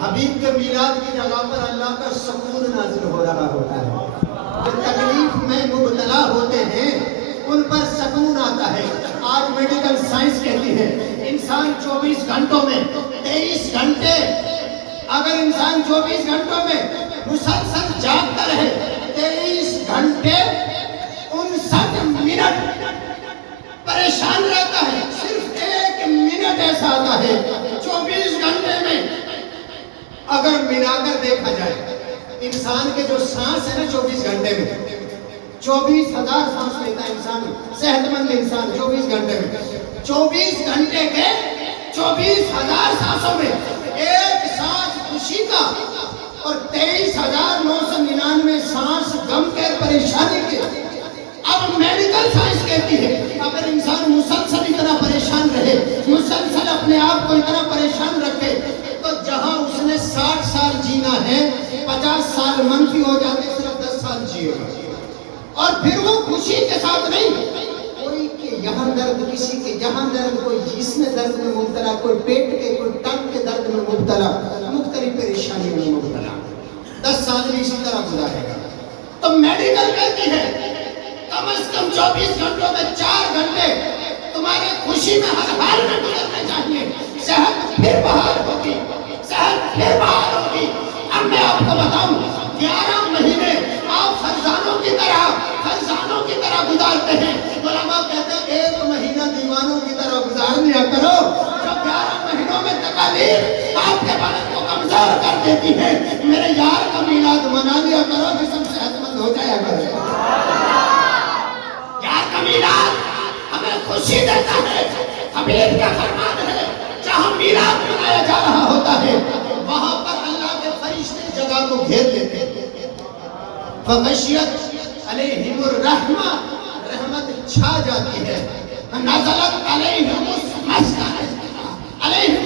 حبیب کے میلاد کی جگہ پر اللہ کا سکون نازل ہو رہا ہوتا ہے. جو تکلیف میں مبتلا ہوتے ہیں ان پر سکون آتا ہے. آج میڈیکل سائنس کہتی ہے انسان 24 گھنٹوں میں 23 گھنٹے اگر انسان 24 گھنٹوں میں مسلسل جاگتا رہے 23 گھنٹے 59 منٹ پریشان رہتا ہے. صرف 1 منٹ ایسا آتا ہے 24 گھنٹے میں اگر ملا کر دیکھا جائے انسان کے جو سانس ہے نا 24 گھنٹے میں 24,000 سانس لیتا ہے انسان. صحت مند انسان 24 گھنٹے میں 24 گھنٹے کے 24,000 سانسوں میں ایک سانس خوشی کا اور 23,999 سانس غم کے پریشانی کے. اب میڈیکل سائنس کہتی ہے اگر انسان مسلسل اتنا پریشان رہے مسلسل اپنے آپ کو اتنا پریشان رکھے تو جہاں اس نے 60 سال جینا ہے 50 سال منفی ہو جاتے صرف 10 سال جیے گا. اور پھر وہ خوشی کے ساتھ نہیں کوئی کہ یہاں درد کسی کے یہاں درد کوئی جسم درد میں مبتلا کوئی پیٹ کے کوئی ٹنگ کے درد میں مبتلا مختلف پریشانیوں میں مبتلا 10 سال بھی اسی طرح گزارے گا. تو میڈیکل کہتی ہے کم از کم 24 گھنٹوں میں 4 گھنٹے تمہارے خوشی میں ہر حال میں گزرنے چاہیے. صحت پھر بحال ہوگی صحت پھر بحال ہوگی. اب میں آپ کو بتاؤں 11 مہینے آپ فرزانوں کی طرح گزارتے ہیں. علماء کہتے ہیں 1 مہینہ دیوانوں کی طرح گزار لیا کرو. جو 11 مہینوں میں تکالیف آپ کے بدن کو کمزور کر دیتی ہے میرے یار کا میلاد منا لیا کرو جسم صحت مند ہو جایا کرو. یار کا میلاد ہمیں خوشی دیتا ہے. حبیب کا فرمان ہے جہاں میلاد منایا جا رہا ہوتا ہے وہاں پر اللہ کے فرشتے جگہ کو گھیر لیتے ہیں. فغشیت علیہم الرحمہ رحمت چھا جاتی ہے. نزلت علیہم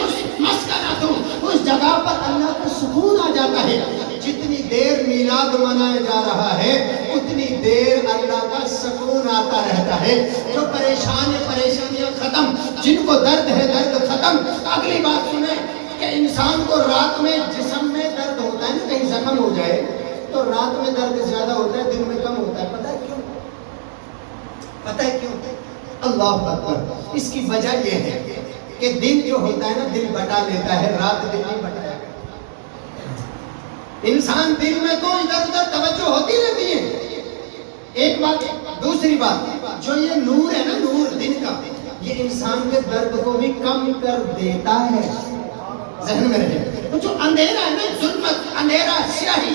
السکینہ اس جگہ پر اللہ کا سکون آ جاتا ہے. جتنی دیر میلاد منایا جا رہا ہے اتنی دیر اللہ کا سکون آتا رہتا ہے. جو پریشانیاں ختم جن کو درد ہے درد ختم. اگلی بات سنیں کہ انسان کو رات میں جسم میں درد ہوتا ہے نا کہیں زخم ہو جائے تو رات میں درد زیادہ ہوتا ہے دن میں کم ہوتا ہے. پتہ ہے کیوں؟ اللہ اکبر. اس کی وجہ یہ ہے کہ دن جو ہوتا ہے نا دل بٹا لیتا ہے رات دل نہیں بٹایا. انسان دن میں تو ادھر ادھر توجہ ہوتی رہتی ہے. ایک بات. دوسری بات جو یہ نور ہے نا نور دن کا یہ انسان کے درد کو بھی کم کر دیتا ہے. ذہن میں رہے جو اندھیرا ہے نا ظلمت اندھیرا سیاہی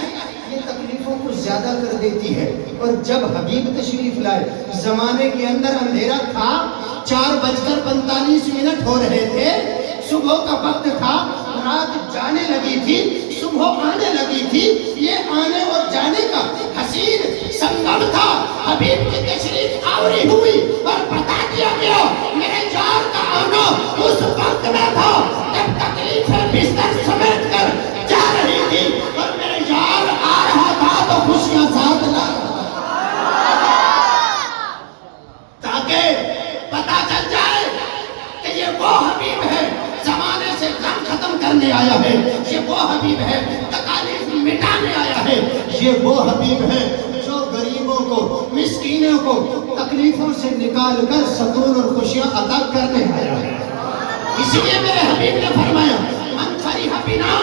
یہ تکلیفوں کو زیادہ کر دیتی ہے. اور جب حبیب تشریف لائے زمانے کے اندر اندھیرا تھا 4:45 ہو رہے تھے صبح کا وقت تھا رات جانے لگی تھی صبح آنے لگی تھی. یہ آنے اور جانے کا حسین سنگم تھا. حبیب کی تشریف آوری ہوئی اور بتا دیا گیا میرے یار کا آنا اس وقت میں تھا جب تکلیفیں بستر سمیٹ کر جا رہی تھی اور میرے یار آ رہا تھا تو خوشیاں ساتھ لا تاکہ پتا چل جائے کہ یہ وہ حبیب ہے زمانے سے غم ختم کرنے آیا ہے. یہ وہ حبیب ہے تکالیف مٹانے آیا ہے. یہ وہ حبیب ہے جو غریبوں کو مسکینوں کو تکلیفوں سے نکال کر سکون اور خوشیاں عطا کرنے آیا ہے. اسی لیے میرے حبیب نے فرمایا من فریح بنا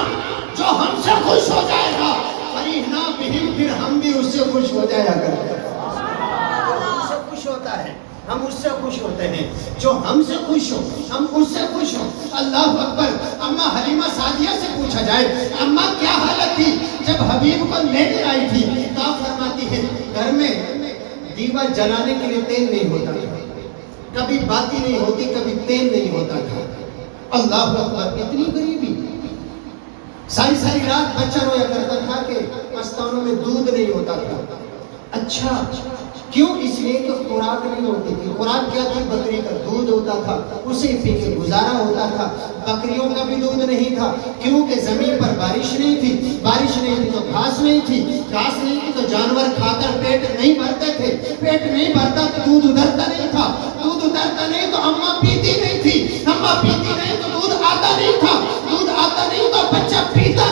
جو ہم سے خوش ہو جائے گا فریحنا بہم پھر ہم بھی اس سے خوش ہو جایا کریں گے. ہم سے خوش ہوتا ہے ہم اس سے خوش ہوتے ہیں. جو ہم سے خوش ہو ہم اس سے خوش ہو. اللہ اکبر. اماں حلیمہ سعدیہ سے پوچھا جائے اماں کیا حالت تھی جب حبیب کو لینے آئی تھی تو فرماتی ہے گھر میں دیوا جلانے کے لیے تیل نہیں ہوتا تھا کبھی باتی نہیں ہوتی کبھی تیل نہیں ہوتا تھا. اللہ اکبر. اتنی غریبی. ساری رات بچہ رویا کرتا تھا کہ مستانوں میں دودھ نہیں ہوتا تھا. اچھا کیوں؟ اس لیے کہ خوراک نہیں ہوتی تھی. خوراک کیا تھی؟ بکری کا دودھ ہوتا تھا اسے پی کے گزارا ہوتا تھا. بکریوں کا بھی دودھ نہیں تھا کیونکہ زمین پر بارش نہیں تھی. بارش نہیں تھی تو گھاس نہیں تھی. گھاس نہیں تھی تو جانور کھا کر پیٹ نہیں بھرتے تھے. پیٹ نہیں بھرتا تو دودھ ادھرتا نہیں تھا. دودھ ادھرتا نہیں تو اماں پیتی نہیں تھی. اماں پیتی نہیں تو دودھ آتا نہیں تھا. دودھ آتا نہیں تو بچہ پیتا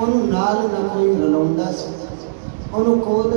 ਉਹਨੂੰ ਨਾਲ ਨਾ ਕੋਈ ਰਲਾਉਂਦਾ ਸੀ, ਉਹਨੂੰ ਕੋਲ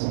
ਸੀ,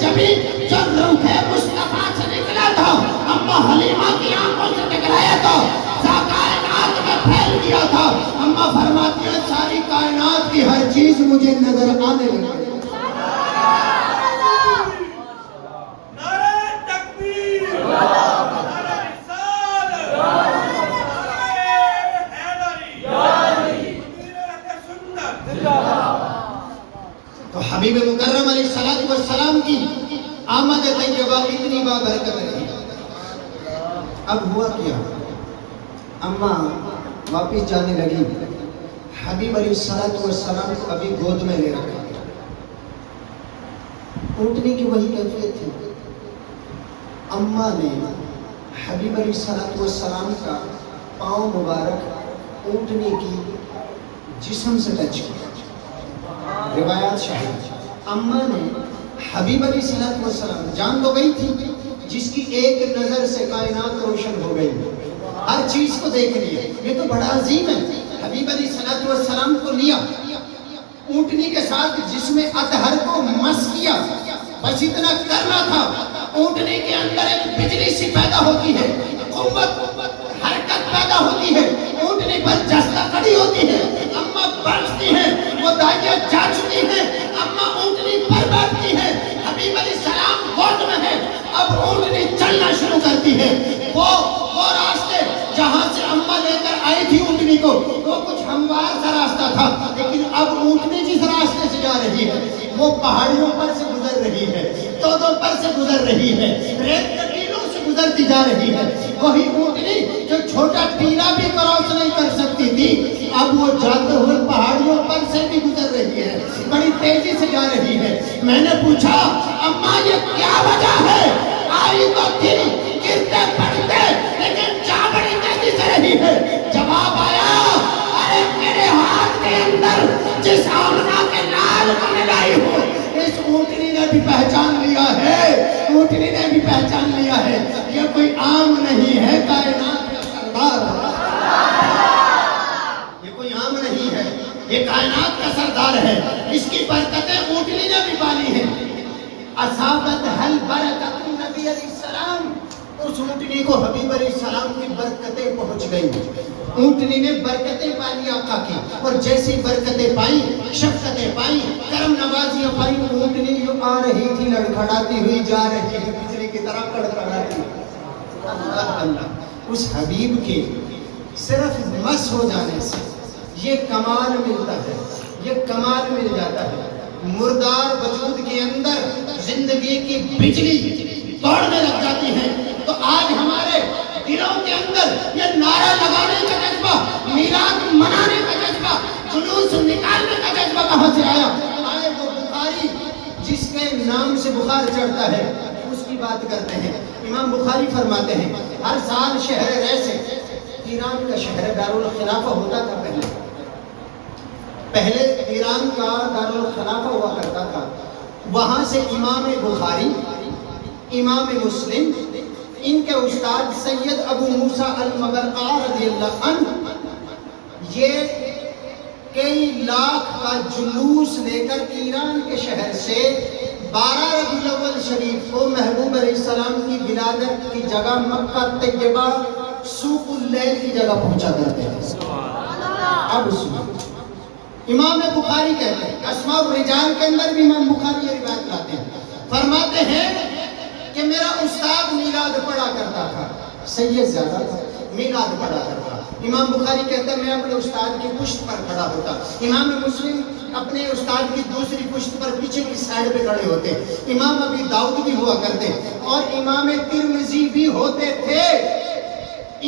جبین جو روح مصطفیٰ سے نکلا تھا اما حلیمہ کی آنکھوں سے ٹکرایا تھا، کائنات میں پھیل گیا تھا. اما فرماتی ہے ساری کائنات کی ہر چیز مجھے نظر آنے لگی. تو حبیب مکرم علیہ السلام کی آمد طیبہ اتنی بابرکت ہے. اب ہوا کیا، اماں واپس جانے لگی، حبیب علیہ السلام کو ابھی گود میں لے رکھا. اونٹنی کی وہی کیفیت تھی. اماں نے حبیب علیہ السلام کا پاؤں مبارک اونٹنی کی جسم سے ٹچ کیا. روایات شاہد اماں نے حبیب علیہ السلام جان تو گئی تھی جس کی ایک نظر سے کائنات روشن ہو گئی، ہر چیز کو دیکھ لیا. یہ تو بڑا عظیم ہے. حبیب علیہ السلام کو لیا اونٹنی کے ساتھ جسم اطہر کو مس کیا. بس اتنا کرنا تھا. اونٹنی کے اندر ایک بجلی سی پیدا ہوتی ہے، قوت حرکت پیدا ہوتی ہے، اونٹنی پر جستہ کھڑی ہوتی ہے. اماں برستی ہیں، وہ دائیں جا چکی ہیں، اماں اونٹنی پر بیٹھتی ہے، حبیب علیہ السلام گود میں ہے. اب اونٹنی چلنا شروع کرتی ہے. وہ راستے جہاں سے اماں لے کر آئی تھی اونٹنی کو وہ کچھ ہموار سا راستہ تھا، لیکن اب اونٹنی جس راستے سے جا رہی ہے وہ پہاڑیوں پر سے گزر رہی ہے، تودوں پر سے گزر رہی ہے، ریت کے ٹیلوں سے گزرتی جا رہی ہے. وہی اونٹنی جو چھوٹا ٹیلا بھی کراس نہیں کر سکتی تھی اب وہ جاتے ہوئے پہاڑیوں پر سے بھی گزر رہی ہے، بڑی تیزی سے جا رہی ہے. میں نے پوچھا اماں یہ کیا وجہ ہے؟ آئی تو تھی گرتے پڑتے لیکن جا بڑی تیزی سے رہی ہے. جواب آیا ارے میرے ہاتھ کے اندر جس آمنہ کے لال کو ملائی ہو اس اونٹنی نے بھی پہچان لیا ہے، اونٹنی نے بھی پہچان لیا ہے یہ کوئی عام نہیں ہے، کائنات کا سردار ہے. یہ کوئی عام نہیں ہے، یہ کائنات کا سردار ہے. اس کی برکتیں اونٹنی نے بھی پالی ہیں. اصابت حل برکت نبی علیہ السلام، اس اونٹنی کو حبیب علیہ السلام کی برکتیں پہنچ گئی. اونٹنی نے برکتیں پالی آقا کی، اور جیسی برکتیں پائیں، شفقتیں پائیں، کرم نوازیاں پائیں، اونٹنی جو آ رہی تھی لڑکھڑاتی ہوئی جا رہی ہے بجلی کی طرح کڑکڑاتی. اللہ اللہ، اس حبیب کے صرف مس ہو جانے سے یہ کمال ملتا ہے، یہ کمال مل جاتا ہے. مردار وجود کے اندر زندگی کی بجلی دوڑنے لگ جاتی ہے. تو آج ہمارے دلوں کے اندر یہ نعرہ لگانے کا جذبہ، میلاد منانے کا جذبہ، جلوس نکالنے کا جذبہ کہاں سے آیا؟ آئے وہ بخاری جس کے نام سے بخار چڑھتا ہے اس کی بات کرتے ہیں. امام بخاری فرماتے ہیں ہر سال شہر رے سے، ایران کا شہر دارالخلافہ ہوتا تھا پہلے ایران کا دارالخلافہ ہوا کرتا تھا. وہاں سے امام بخاری، امام مسلم، ان کے استاد سید ابو موسیٰ المبرقہ رضی اللہ عنہ یہ کئی لاکھ کا جلوس لے کر ایران کے شہر سے 12 ربیع الاول شریف کو محبوب علیہ السلام کی ولادت کی جگہ مکہ طیبہ سوق اللیل کی جگہ پہنچا کرتے ہیں. اب سنو امام بخاری کہتے ہیں، اسماء الرجال کے اندر بھی امام بخاری یہ روایت لاتے ہیں. فرماتے ہیں کہ میرا استاد میلاد پڑھا کرتا تھا، سید زیادہ تھا، میلاد پڑھا کرتا. امام بخاری کہتا ہے میں اپنے استاد کی پشت پر کھڑا ہوتا. امام مسلم اپنے استاد کی دوسری پشت پر پیچھے کی سائیڈ پہ کھڑے ہوتے. امام ابی داؤد بھی ہوا کرتے اور امام ترمذی بھی ہوتے تھے.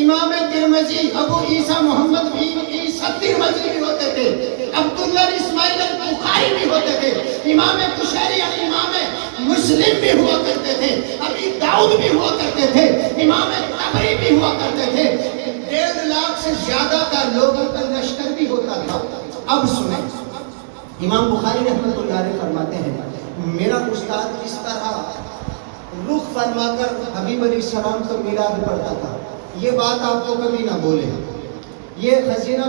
امام ترمذی ابو عیسیٰ محمد بن عیسیٰ ترمذی بھی ہوتے تھے. عبداللہ اسماعیل بخاری بھی ہوتے تھے. امام کشیری یعنی امام مسلم بھی ہوا کرتے تھے. ابی داؤد بھی ہوا کرتے تھے. امام طبری بھی ہوا کرتے تھے. 1.5 لاکھ سے زیادہ کا لوگوں کا لشکر بھی ہوتا تھا. اب سنیں امام بخاری رحمۃ اللہ علیہ فرماتے ہیں میرا استاد اس طرح رخ فرما کر حبیب علیہ السلام کو میلاد پڑھتا تھا. یہ بات آپ کو کبھی نہ بولے. یہ خزینہ